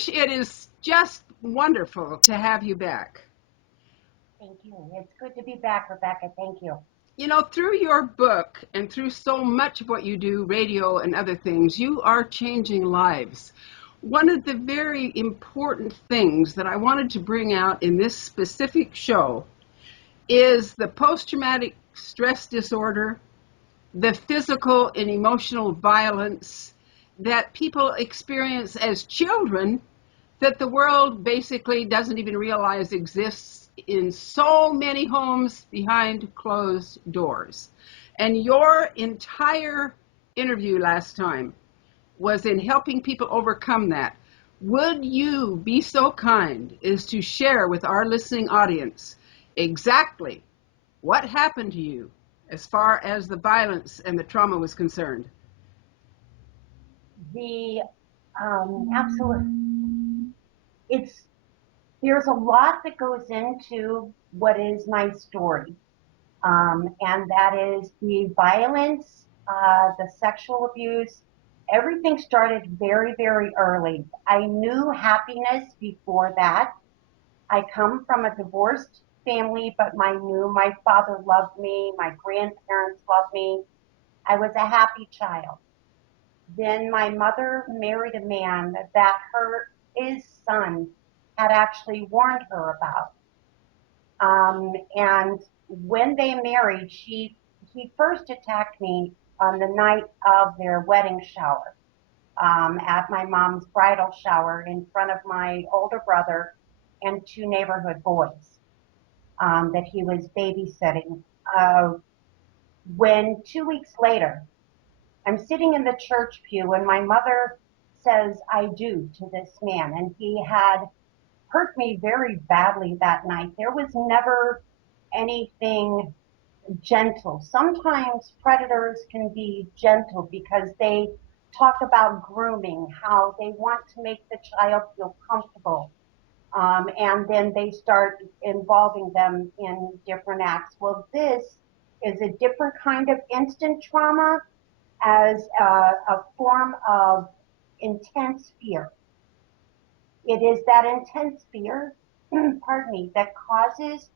Trish, it is just wonderful to have you back. Thank you. It's good to be back, Rebecca. Thank you. You know, through your book and through so much of what you do, radio and other things, you are changing lives. One of the very important things that I wanted to bring out in this specific show is the post-traumatic stress disorder, the physical and emotional violence that people experience as children that the world basically doesn't even realize exists in so many homes behind closed doors. And your entire interview last time was in helping people overcome that. Would you be so kind as to share with our listening audience exactly what happened to you as far as the violence and the trauma was concerned? The absolute. It's There's a lot that goes into what is my story, and that is the violence, the sexual abuse. Everything started very, very early. I knew happiness before that. I come from a divorced family, but I knew my father loved me, my grandparents loved me. I was a happy child. Then my mother married a man that his son had actually warned her about. And when they married, he first attacked me on the night of their wedding shower, at my mom's bridal shower in front of my older brother and two neighborhood boys, that he was babysitting. Uh, when 2 weeks later, I'm sitting in the church pew and my mother says, "I do" to this man. And he had hurt me very badly that night. There was never anything gentle. Sometimes predators can be gentle because they talk about grooming, how they want to make the child feel comfortable. And then they start involving them in different acts. Well, this is a different kind of instant trauma as a form of intense fear. It is that intense fear, pardon me, that causes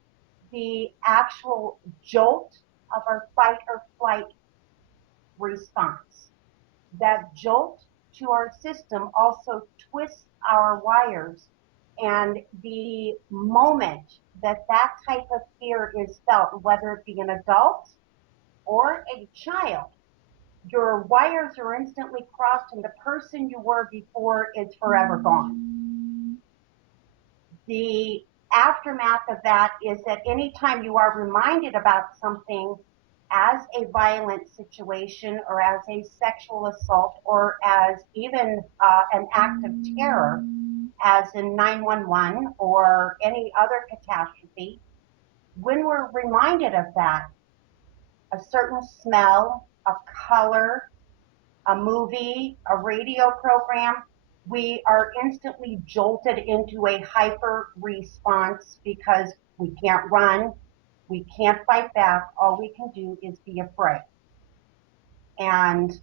the actual jolt of our fight or flight response. That jolt to our system also twists our wires. And the moment that that type of fear is felt, whether it be an adult or a child, your wires are instantly crossed and the person you were before is forever gone. The aftermath of that is that anytime you are reminded about something as a violent situation or as a sexual assault or as even an act of terror, as in 911 or any other catastrophe, when we're reminded of that, a certain smell, a color, a movie, a radio program, we are instantly jolted into a hyper response because we can't run, we can't fight back. All we can do is be afraid. And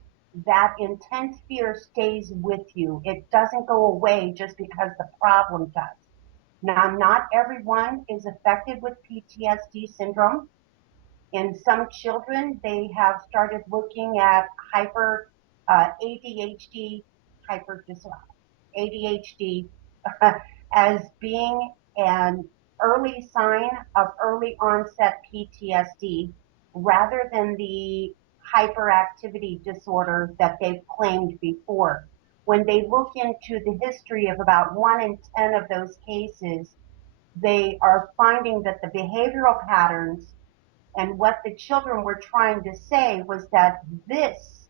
that intense fear stays with you. It doesn't go away just because the problem does. Now, not everyone is affected with PTSD syndrome. In some children, they have started looking at hyper ADHD, hyper ADHD as being an early sign of early onset PTSD rather than the hyperactivity disorder that they've claimed before. When they look into the history of about 1 in 10 of those cases, they are finding that the behavioral patterns and what the children were trying to say was that this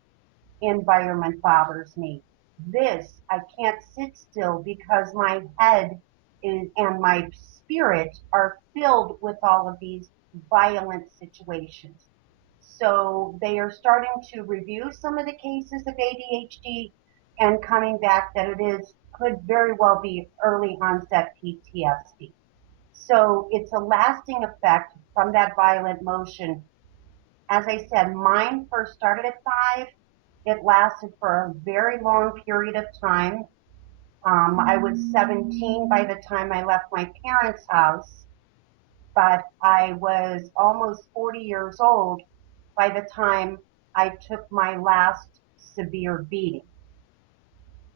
environment bothers me. This, I can't sit still because my head and my spirit are filled with all of these violent situations. So they are starting to review some of the cases of ADHD and coming back that could very well be early onset PTSD. So it's a lasting effect from that violent motion. As I said, mine first started at 5. It lasted for a very long period of time. I was 17 by the time I left my parents' house, but I was almost 40 years old by the time I took my last severe beating.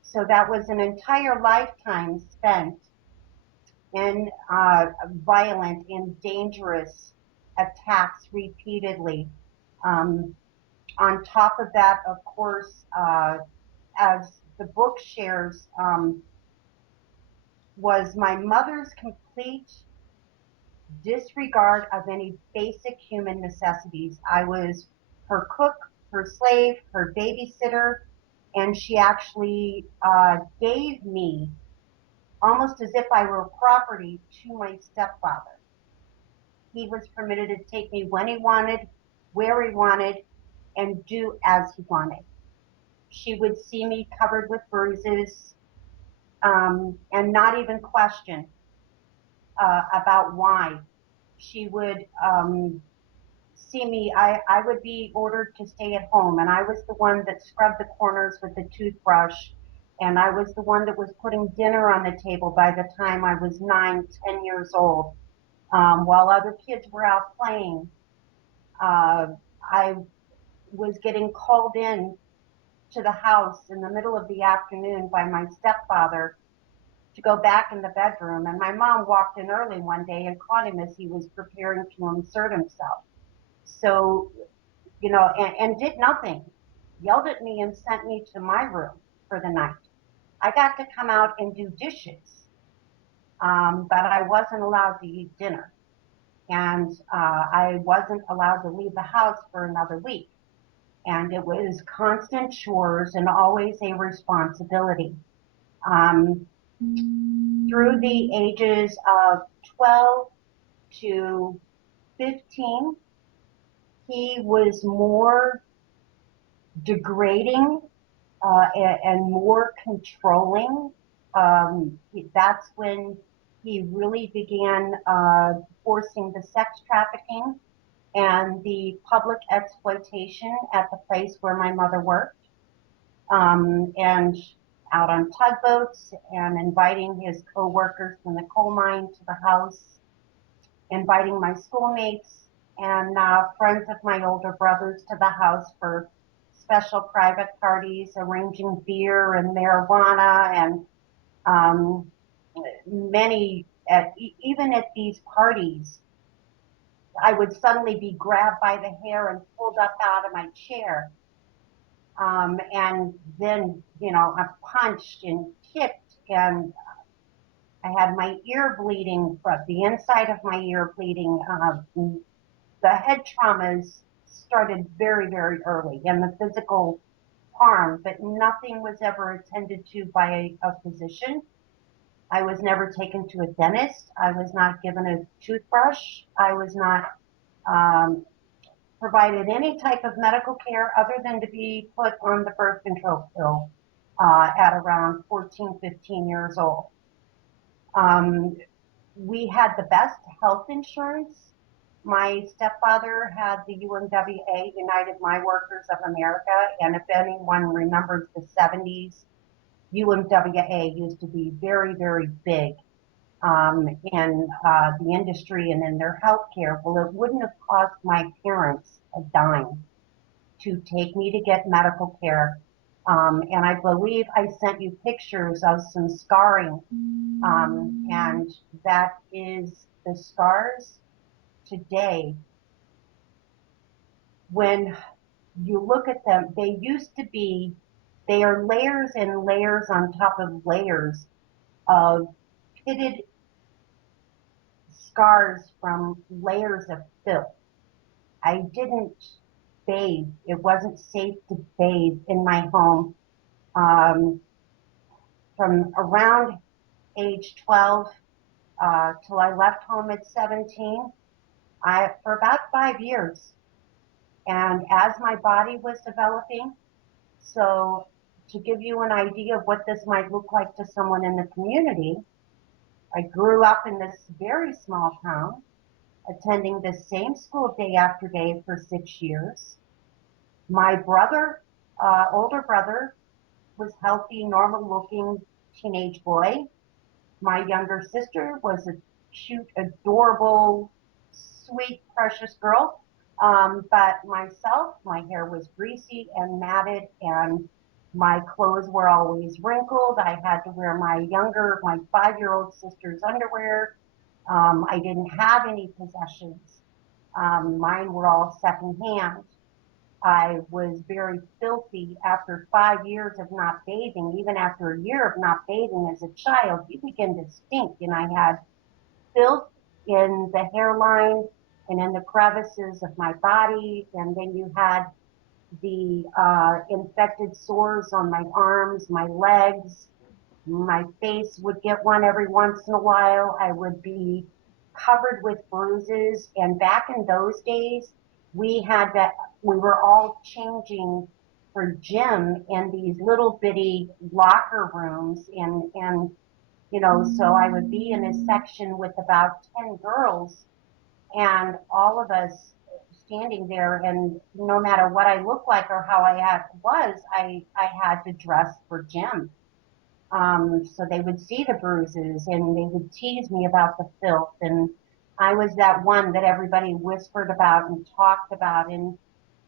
So that was an entire lifetime spent in violent and dangerous attacks repeatedly. Um, on top of that, of course, as the book shares, was my mother's complete disregard of any basic human necessities. I was her cook, her slave, her babysitter, and she actually gave me, almost as if I were property, to my stepfather. He was permitted to take me when he wanted, where he wanted, and do as he wanted. She would see me covered with bruises and not even question about why. She would see me, I would be ordered to stay at home, and I was the one that scrubbed the corners with the toothbrush, and I was the one that was putting dinner on the table by the time I was 9, 10 years old. While other kids were out playing, I was getting called in to the house in the middle of the afternoon by my stepfather to go back in the bedroom. And my mom walked in early one day and caught him as he was preparing to insert himself. So, and did nothing, yelled at me and sent me to my room for the night. I got to come out and do dishes, but I wasn't allowed to eat dinner. And I wasn't allowed to leave the house for another week. And it was constant chores and always a responsibility. Um, through the ages of 12 to 15, he was more degrading and more controlling. That's when he really began forcing the sex trafficking and the public exploitation at the place where my mother worked, and out on tugboats and inviting his co-workers from the coal mine to the house, inviting my schoolmates and friends of my older brothers to the house for special private parties, arranging beer and marijuana, and many, even at these parties, I would suddenly be grabbed by the hair and pulled up out of my chair. And then, I punched and kicked, and I had my ear bleeding, but the inside of my ear bleeding. The head traumas started very, very early, and the physical harm, but nothing was ever attended to by a physician. I was never taken to a dentist. I was not given a toothbrush. I was not provided any type of medical care other than to be put on the birth control pill at around 14, 15 years old. We had the best health insurance. My stepfather had the UMWA, United Mine Workers of America, and if anyone remembers the 70s, UMWA used to be very, very big in the industry and in their healthcare. Well, it wouldn't have cost my parents a dime to take me to get medical care. And I believe I sent you pictures of some scarring, and that is the scars today. When you look at them, they are layers and layers on top of layers of pitted scars from layers of filth. I didn't bathe. It wasn't safe to bathe in my home. From around age 12 till I left home at 17, for about 5 years. And as my body was developing, so to give you an idea of what this might look like to someone in the community, I grew up in this very small town, attending the same school day after day for 6 years. My brother, older brother, was healthy, normal looking, teenage boy. My younger sister was a cute, adorable, sweet, precious girl. But myself, my hair was greasy and matted, and my clothes were always wrinkled. I had to wear my 5-year-old sister's underwear. I didn't have any possessions. Mine were all secondhand. I was very filthy after 5 years of not bathing. Even after a year of not bathing as a child, you begin to stink. And I had filth in the hairline and in the crevices of my body. And then you had the infected sores on my arms, my legs. My face would get one every once in a while. I would be covered with bruises. And back in those days, we had that, we were all changing for gym in these little bitty locker rooms. So I would be in a section with about 10 girls and all of us standing there. And no matter what I looked like or how I had to dress for gym. So they would see the bruises and they would tease me about the filth. And I was that one that everybody whispered about and talked about. And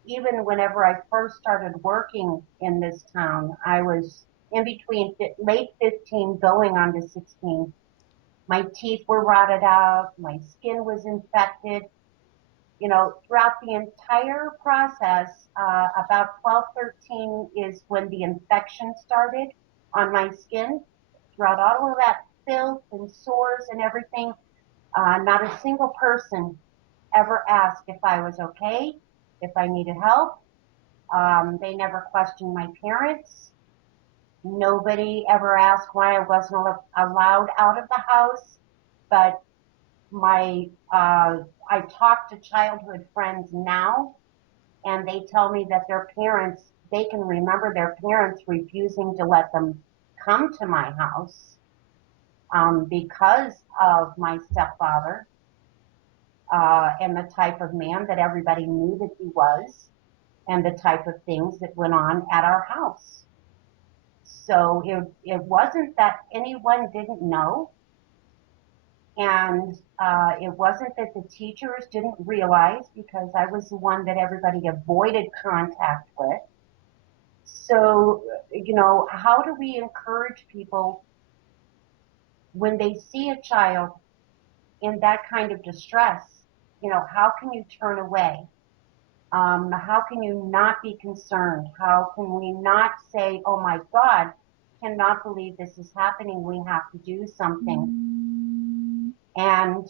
even whenever I first started working in this town, I was in between late 15 going on to 16. My teeth were rotted out. My skin was infected. Throughout the entire process, about 12, 13 is when the infection started on my skin. Throughout all of that filth and sores and everything, not a single person ever asked if I was okay, if I needed help. They never questioned my parents. Nobody ever asked why I wasn't allowed out of the house. But my I talk to childhood friends now, and they tell me that they can remember their parents refusing to let them come to my house because of my stepfather and the type of man that everybody knew that he was, and the type of things that went on at our house. So it wasn't that anyone didn't know. And it wasn't that the teachers didn't realize, because I was the one that everybody avoided contact with. So, how do we encourage people when they see a child in that kind of distress? How can you turn away? How can you not be concerned? How can we not say, oh my God, cannot believe this is happening. We have to do something. And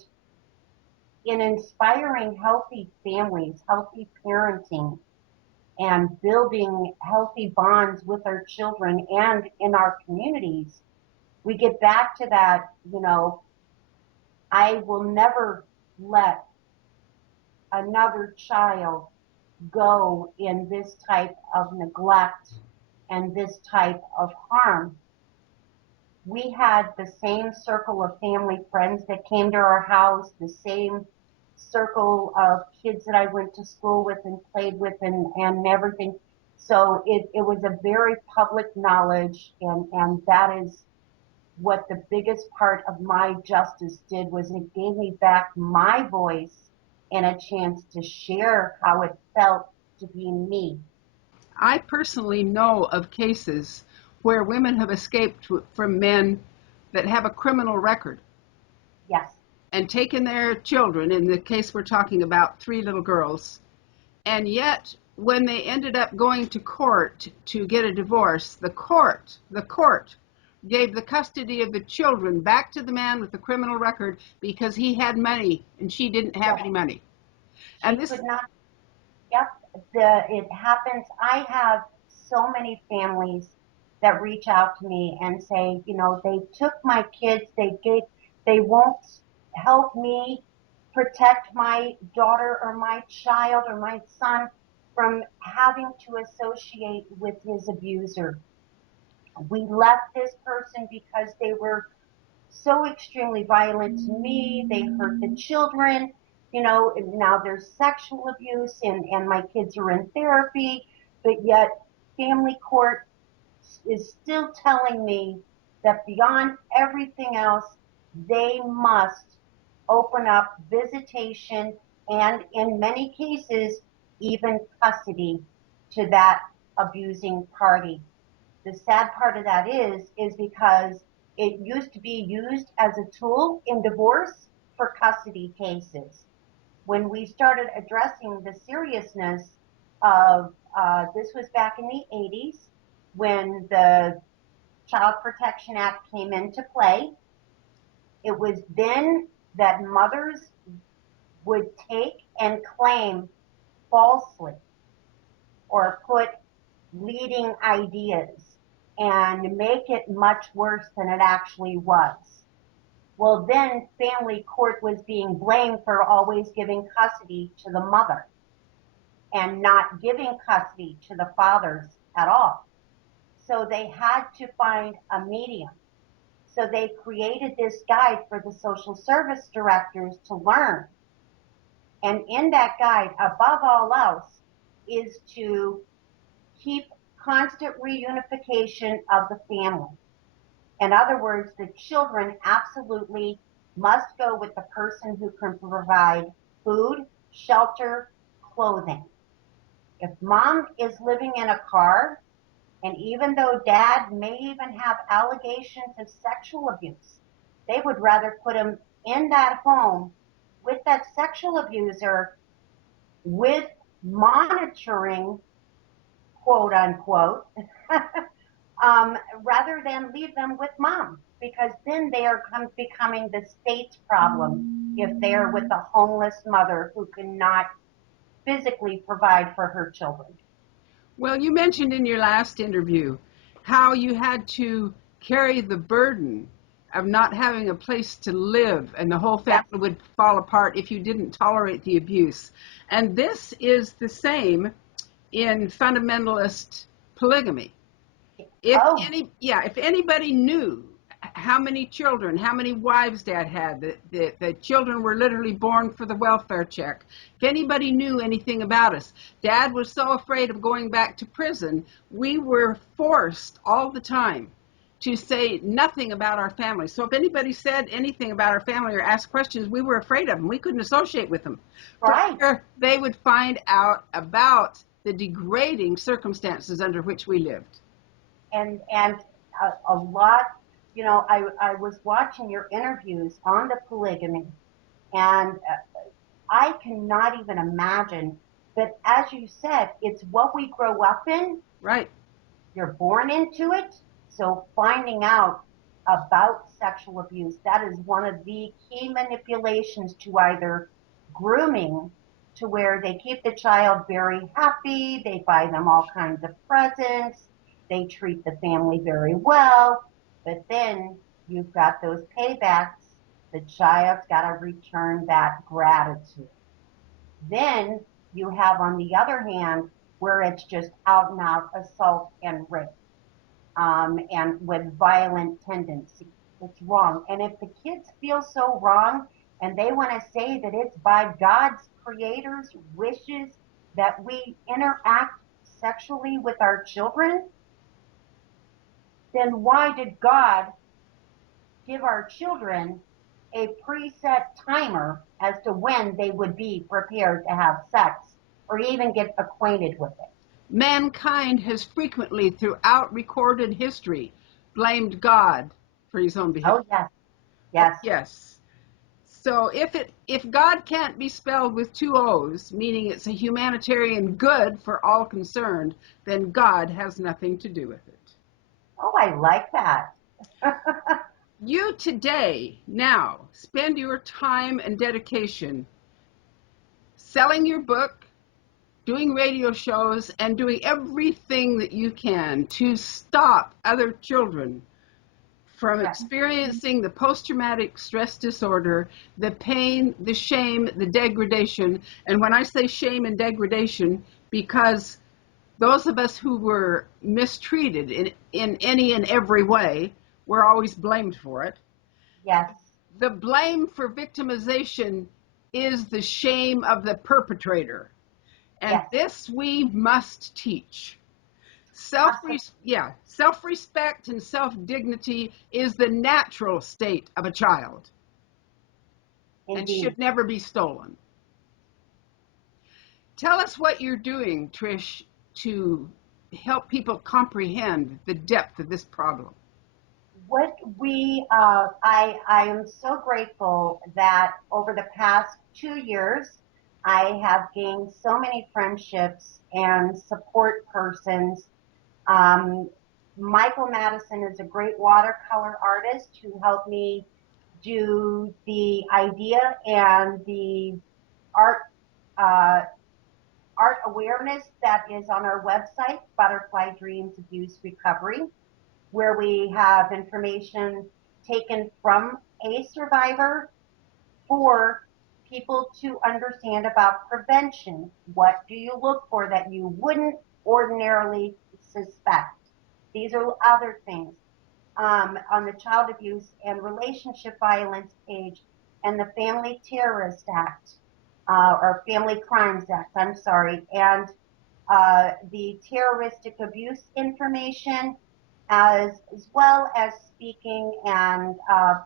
in inspiring healthy families, healthy parenting, and building healthy bonds with our children and in our communities, we get back to that, I will never let another child go in this type of neglect and this type of harm. We had the same circle of family friends that came to our house, the same circle of kids that I went to school with and played with and everything. So it was a very public knowledge, and that is what the biggest part of my justice did, was it gave me back my voice and a chance to share how it felt to be me. I personally know of cases where women have escaped from men that have a criminal record Yes. and taken their children, in the case we're talking about, 3 little girls, and yet when they ended up going to court to get a divorce, the court gave the custody of the children back to the man with the criminal record because he had money and she didn't have Yes. any money. She And this, could not. Yep, it happens. I have so many families that reach out to me and say, they took my kids, they won't help me protect my daughter or my child or my son from having to associate with his abuser. We left this person because they were so extremely violent to me. They hurt the children. Now there's sexual abuse, and my kids are in therapy, but yet family court is still telling me that beyond everything else, they must open up visitation and, in many cases, even custody to that abusing party. The sad part of that is because it used to be used as a tool in divorce for custody cases. When we started addressing the seriousness of this was back in the 80s when the Child Protection Act came into play. It was then that mothers would take and claim falsely or put leading ideas and make it much worse than it actually was. Well, then family court was being blamed for always giving custody to the mother and not giving custody to the fathers at all. So they had to find a medium. So they created this guide for the social service directors to learn. And in that guide, above all else, is to keep constant reunification of the family. In other words, the children absolutely must go with the person who can provide food, shelter, clothing. If mom is living in a car, and even though dad may even have allegations of sexual abuse, they would rather put him in that home with that sexual abuser with monitoring, quote unquote, rather than leave them with mom, because then they are becoming the state's problem if they are with a homeless mother who cannot physically provide for her children. Well, you mentioned in your last interview how you had to carry the burden of not having a place to live and the whole Yes. family would fall apart if you didn't tolerate the abuse. And this is the same in fundamentalist polygamy. Oh, If anybody knew how many children, how many wives dad had, the children were literally born for the welfare check. If anybody knew anything about us, dad was so afraid of going back to prison, we were forced all the time to say nothing about our family. So if anybody said anything about our family or asked questions, we were afraid of them. We couldn't associate with them. For right. fear they would find out about the degrading circumstances under which we lived. And a lot, I was watching your interviews on the polygamy, and I cannot even imagine. But as you said, it's what we grow up in. Right. You're born into it. So finding out about sexual abuse, that is one of the key manipulations to either grooming, to where they keep the child very happy, they buy them all kinds of presents, they treat the family very well, but then you've got those paybacks. The child's got to return that gratitude. Then you have, on the other hand, where it's just out and out assault and rape, and with violent tendencies. It's wrong. And if the kids feel so wrong and they want to say that it's by God's creator's wishes that we interact sexually with our children, then why did God give our children a preset timer as to when they would be prepared to have sex or even get acquainted with it? Mankind has frequently, throughout recorded history, blamed God for his own behavior. Oh, yes, Oh, yes, yes. So if God can't be spelled with two O's, meaning it's a humanitarian good for all concerned, then God has nothing to do with it. oh, I like that. You today, now, spend your time and dedication selling your book, doing radio shows, and doing everything that you can to stop other children from Yes, experiencing the post-traumatic stress disorder, the pain, the shame, the degradation. And when I say shame and degradation, because those of us who were mistreated in any and every way were always blamed for it. yes, The blame for victimization is the shame of the perpetrator. And yes, this we must teach. Absolutely. Self-respect and self-dignity is the natural state of a child and Indeed. should never be stolen. Tell us what you're doing, Trish, to help people comprehend the depth of this problem. I am so grateful that over the past 2 years, I have gained so many friendships and support persons. Um, Michael Madison is a great watercolor artist who helped me do the idea and the art uh, art awareness that is on our website, Butterfly Dreams Abuse Recovery, where we have information taken from a survivor for people to understand about prevention. What do you look for that you wouldn't ordinarily suspect? These are other things. On the Child Abuse and Relationship Violence page and the Family Terrorist Act, or Family Crimes Act, I'm sorry, and the terroristic abuse information, as well as speaking and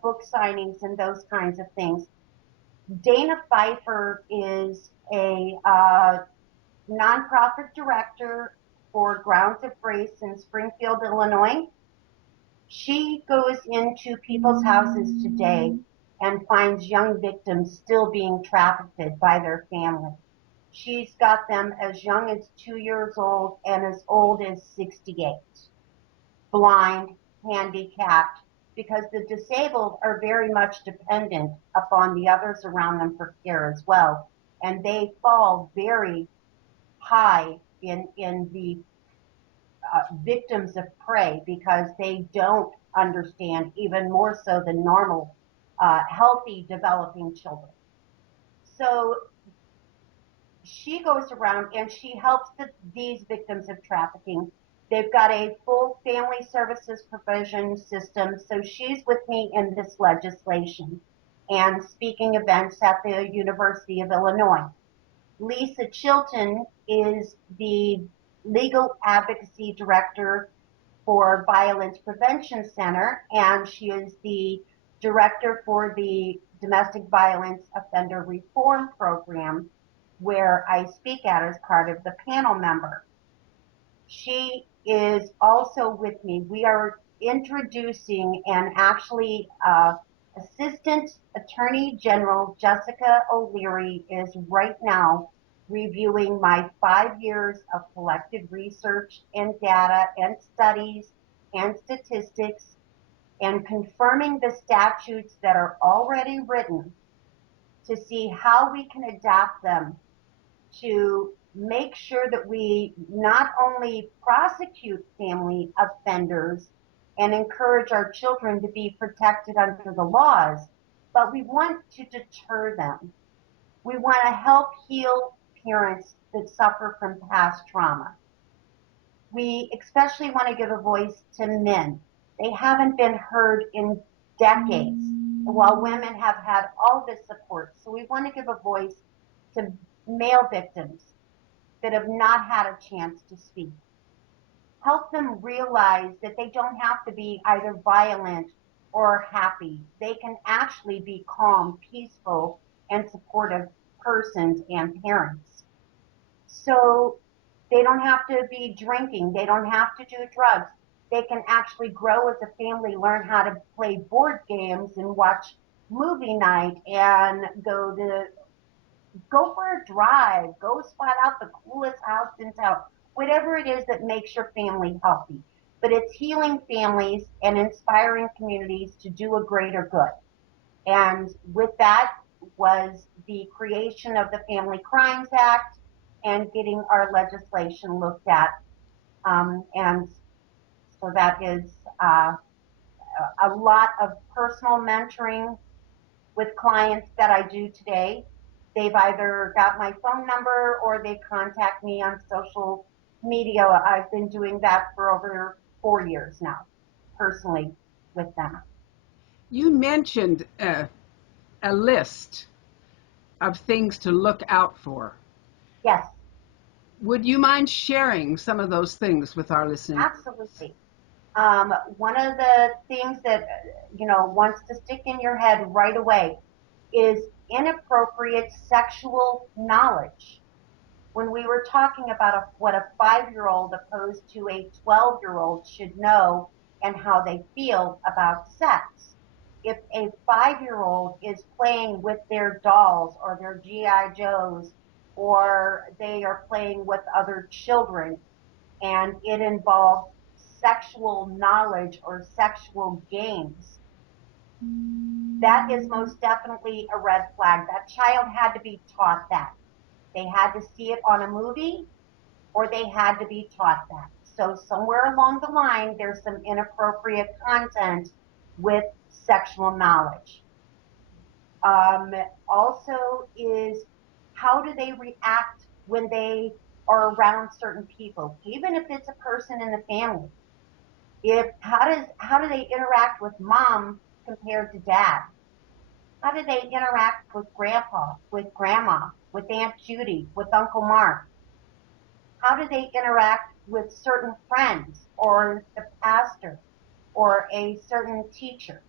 book signings and those kinds of things. Dana Pfeiffer is a nonprofit director for Grounds of Grace in Springfield, Illinois. She goes into people's houses today and finds young victims still being trafficked by their family. She's got them as young as 2 years old and as old as 68, blind, handicapped, because the disabled are very much dependent upon the others around them for care as well. And they fall very high in the victims of prey because they don't understand, even more so than normal, healthy developing children. So she goes around and she helps these victims of trafficking. They've got a full family services provision system. So she's with me in this legislation and speaking events at the University of Illinois. Lisa Chilton is the legal advocacy director for Violence Prevention Center, and she is the director for the Domestic Violence Offender Reform Program, where I speak at as part of the panel member. She is also with me. We are introducing and actually Assistant Attorney General Jessica O'Leary is right now reviewing my 5 years of collected research and data and studies and statistics and confirming the statutes that are already written to see how we can adapt them to make sure that we not only prosecute family offenders and encourage our children to be protected under the laws, but we want to deter them. We want to help heal parents that suffer from past trauma. We especially want to give a voice to men. They haven't been heard in decades, while women have had all this support. So we want to give a voice to male victims that have not had a chance to speak. Help them realize that they don't have to be either violent or happy. They can actually be calm, peaceful, and supportive persons and parents. So they don't have to be drinking. They don't have to do drugs. They can actually grow as a family, learn how to play board games and watch movie night and go for a drive, go spot out the coolest house in town, whatever it is that makes your family healthy. But it's healing families and inspiring communities to do a greater good. And with that was the creation of the Family Crimes Act and getting our legislation looked at. And so that is a lot of personal mentoring with clients that I do today. They've either got my phone number or they contact me on social media. I've been doing that for over 4 years now, personally with them. You mentioned a list of things to look out for. Yes. Would you mind sharing some of those things with our listening? Absolutely. One of the things that, wants to stick in your head right away is inappropriate sexual knowledge. When we were talking about what a 5-year-old opposed to a 12-year-old should know and how they feel about sex. If a 5-year-old is playing with their dolls or their G.I. Joes, or they are playing with other children and it involves sexual knowledge or sexual games, that is most definitely a red flag. That child had to be taught that. They had to see it on a movie or they had to be taught that. So somewhere along the line, there's some inappropriate content with sexual knowledge. Um, Also is, how do they react when they are around certain people, even if it's a person in the family? If how do they interact with mom compared to dad? How do they interact with grandpa, with grandma, with Aunt Judy, with Uncle Mark? How do they interact with certain friends or the pastor or a certain teacher?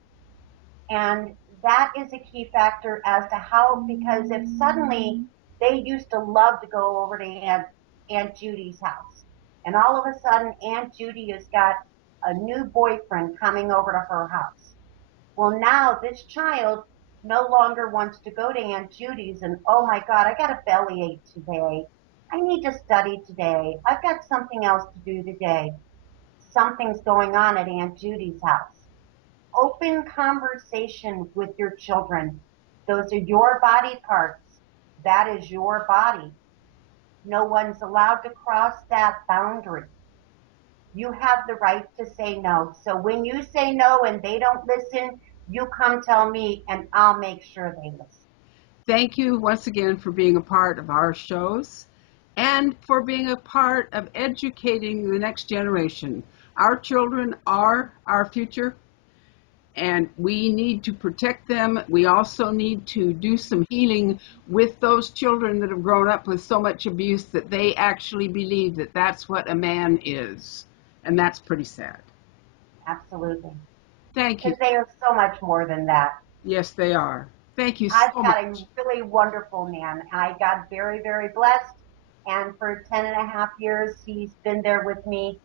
And that is a key factor as to how, because if suddenly they used to love to go over to Aunt Judy's house, and all of a sudden Aunt Judy has got a new boyfriend coming over to her house. Well, now this child no longer wants to go to Aunt Judy's and, oh my God, I got a bellyache today. I need to study today. I've got something else to do today. Something's going on at Aunt Judy's house. Open conversation with your children. Those are your body parts. That is your body. No one's allowed to cross that boundary. You have the right to say no. So when you say no and they don't listen, you come tell me and I'll make sure they listen. Thank you once again for being a part of our shows and for being a part of educating the next generation. Our children are our future, and we need to protect them. We also need to do some healing with those children that have grown up with so much abuse that they actually believe that that's what a man is. And that's pretty sad. Absolutely. Thank you. Because they are so much more than that. Yes, they are. Thank you I've so got a much. really wonderful man. I got very, very blessed. And for 10 and a half years, he's been there with me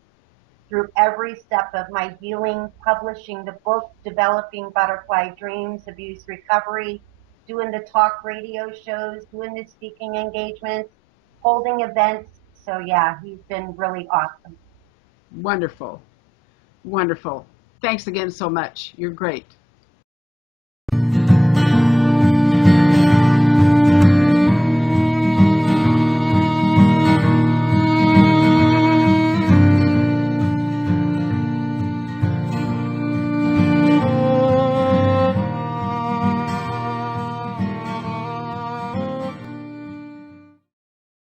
through every step of my healing, publishing the book, developing Butterfly Dreams, Abuse Recovery, doing the talk radio shows, doing the speaking engagements, holding events. So yeah, he's been really awesome. Wonderful. Wonderful. Thanks again so much. You're great.